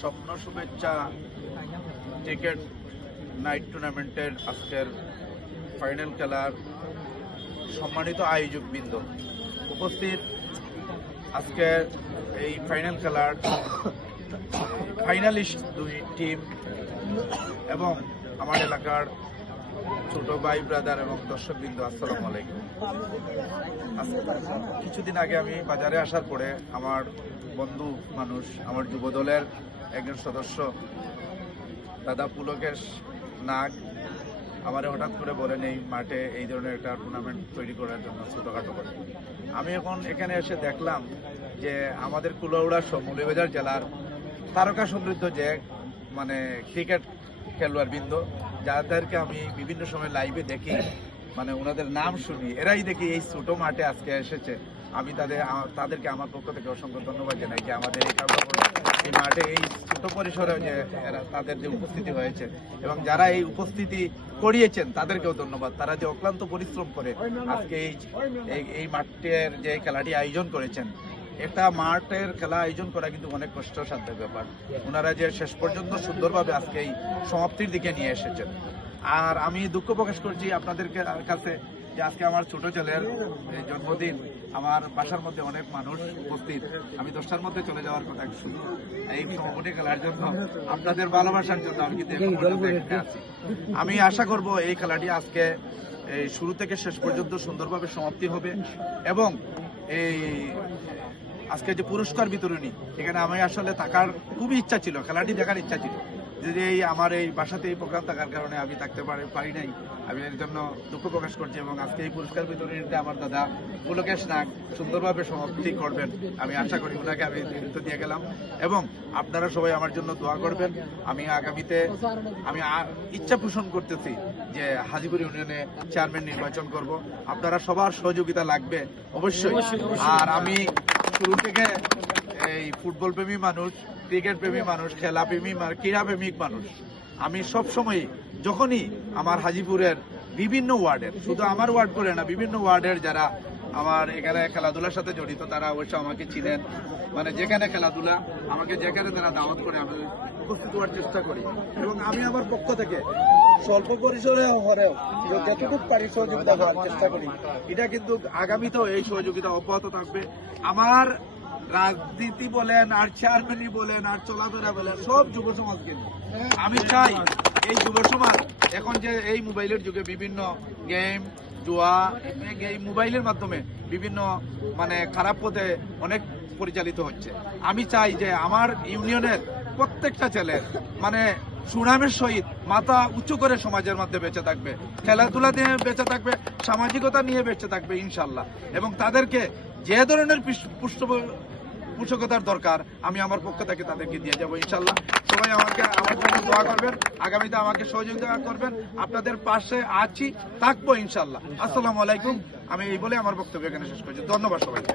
স্বপ্ন শুভেচ্ছা cricket night টুর্নামেন্টের আজকের ফাইনাল খেলার সম্মানিত আয়োজকবৃন্দ উপস্থিত, আজকের এই ফাইনাল খেলার ফাইনালিস্ট দুই টিম এবং আমার এলাকার ছোট ভাই ব্রাদার এবং দর্শকবৃন্দ, আসসালামু আলাইকুম। কিছুদিন আগে আমি বাজারে আসার পরে আমার বন্ধু মানুষ, আমার যুব দলের একজন সদস্য দাদা পুলকেশ নাগ আমারে হঠাৎ করে বলেন এই মাঠে এই ধরনের একটা টুর্নামেন্ট তৈরি করার জন্য ছোটখাটো করে। আমি এখন এখানে এসে দেখলাম যে আমাদের কুলাউড়া মৌলভীবাজার জেলার তারকা সমৃদ্ধ যে ক্রিকেট খেলোয়াড় বৃন্দ, যাদেরকে আমি বিভিন্ন সময় লাইভে দেখি, ওনাদের নাম শুনি, এরাই দেখি এই ছোট মাঠে আজকে এসেছে। আমি তাদেরকে আমার পক্ষ থেকে অসংখ্য ধন্যবাদ জানাই যে আমাদের এই মাঠে এই ছোট পরিসরে যে তাদের যে উপস্থিতি হয়েছে এবং যারা এই উপস্থিতি করিয়েছেন তাদেরকেও ধন্যবাদ। তারা যে অক্লান্ত পরিশ্রম করে আজকে এই মাঠের যে খেলাটি আয়োজন করেছেন, একটা মাঠের খেলা আয়োজন করা কিন্তু অনেক কষ্টসাধ্য ব্যাপার। ওনারা যে শেষ পর্যন্ত সুন্দরভাবে আজকে এই সমাপ্তির দিকে নিয়ে এসেছেন। আর আমি দুঃখ প্রকাশ করছি আপনাদের কাছে যে আজকে আমার ছোট ছেলের জন্মদিন, আমার বাসার মধ্যে অনেক মানুষ উপস্থিত। আমি 10টার মধ্যে চলে যাওয়ার কথা, শুধু এই সমাপনী খেলার জন্য, আপনাদের ভালোবাসার জন্য আমি কিন্তু আছি। আমি আশা করব এই খেলাটি আজকে শুরু থেকে শেষ পর্যন্ত সুন্দরভাবে সমাপ্তি হবে এবং এই আজকে যে পুরস্কার বিতরণী, এখানে আমি আসলে থাকার খুবই ইচ্ছা ছিল, খেলাটি দেখার ইচ্ছা ছিল, যে আমার এই বাসাতে এই প্রোগ্রাম থাকার কারণে আমি থাকতে পারি নাই। আমি এর জন্য দুঃখ প্রকাশ করছি এবং আজকে এই পুরস্কার বিতরণীতে আমার দাদা পুলকেশ নাগ সুন্দরভাবে সমাপ্তি করবেন আমি আশা করি। ওনাকে আমি নেতৃত্ব দিয়ে গেলাম এবং আপনারা সবাই আমার জন্য দোয়া করবেন। আমি আগামীতে ইচ্ছা পোষণ করতেছি যে হাজীপুর ইউনিয়নে চেয়ারম্যান নির্বাচন করব। আপনারা সবার সহযোগিতা লাগবে অবশ্যই। আর আমি শুরু থেকে এই ফুটবল প্রেমী মানুষ, ক্রিকেট প্রেমী মানুষ, খেলা প্রেমী, ক্রীড়া প্রেমিক মানুষ। আমি সবসময় যখনই আমার হাজীপুরের বিভিন্ন ওয়ার্ডের, শুধু আমার ওয়ার্ড করে না, বিভিন্ন ওয়ার্ডের যারা আমার এখানে খেলাধুলার সাথে জড়িত তারা অবশ্য আমাকে চিনেন। যেখানে খেলাধুলা আমাকে যেখানে তারা দাওয়াত করে আমি উপস্থিত হওয়ার চেষ্টা করি এবং আমি আমার পক্ষ থেকে স্বল্প পরিসরে হলেও যতটুকু পারি সহযোগিতা করার চেষ্টা করি। এটা কিন্তু আগামীতেও এই সহযোগিতা অব্যাহত থাকবে। আমার রাজনীতি বলেন আর চেয়ারম্যানই বলেন আর চলাফেরা বলেন সব যুব সমাজ, কিন্তু আমি চাই এই যুব সমাজ এখন যে এই মোবাইলের যুগে বিভিন্ন গেম, জুয়া, এই মোবাইলের মাধ্যমে বিভিন্ন খারাপ পথে অনেক পরিচালিত হচ্ছে। আমি চাই যে আমার ইউনিয়নের প্রত্যেকটা ছেলে সুনামের সহিত মাথা উঁচু করে সমাজের মধ্যে বেঁচে থাকবে, খেলাধুলা নিয়ে বেঁচে থাকবে, সামাজিকতা নিয়ে বেঁচে থাকবে ইনশাল্লাহ। এবং তাদেরকে যে ধরনের পোষকতার দরকার আমি আমার পক্ষ থেকে তাদেরকে দিয়ে যাবো ইনশাল্লাহ। সবাই আমার জন্য দোয়া করবেন, আগামীতে আমাকে সহযোগিতা করবেন। আপনাদের পাশে আছি, থাকবো ইনশাল্লাহ। আসসালামু আলাইকুম। আমি এই বলে আমার বক্তব্য এখানে শেষ করছি। ধন্যবাদ সবাইকে।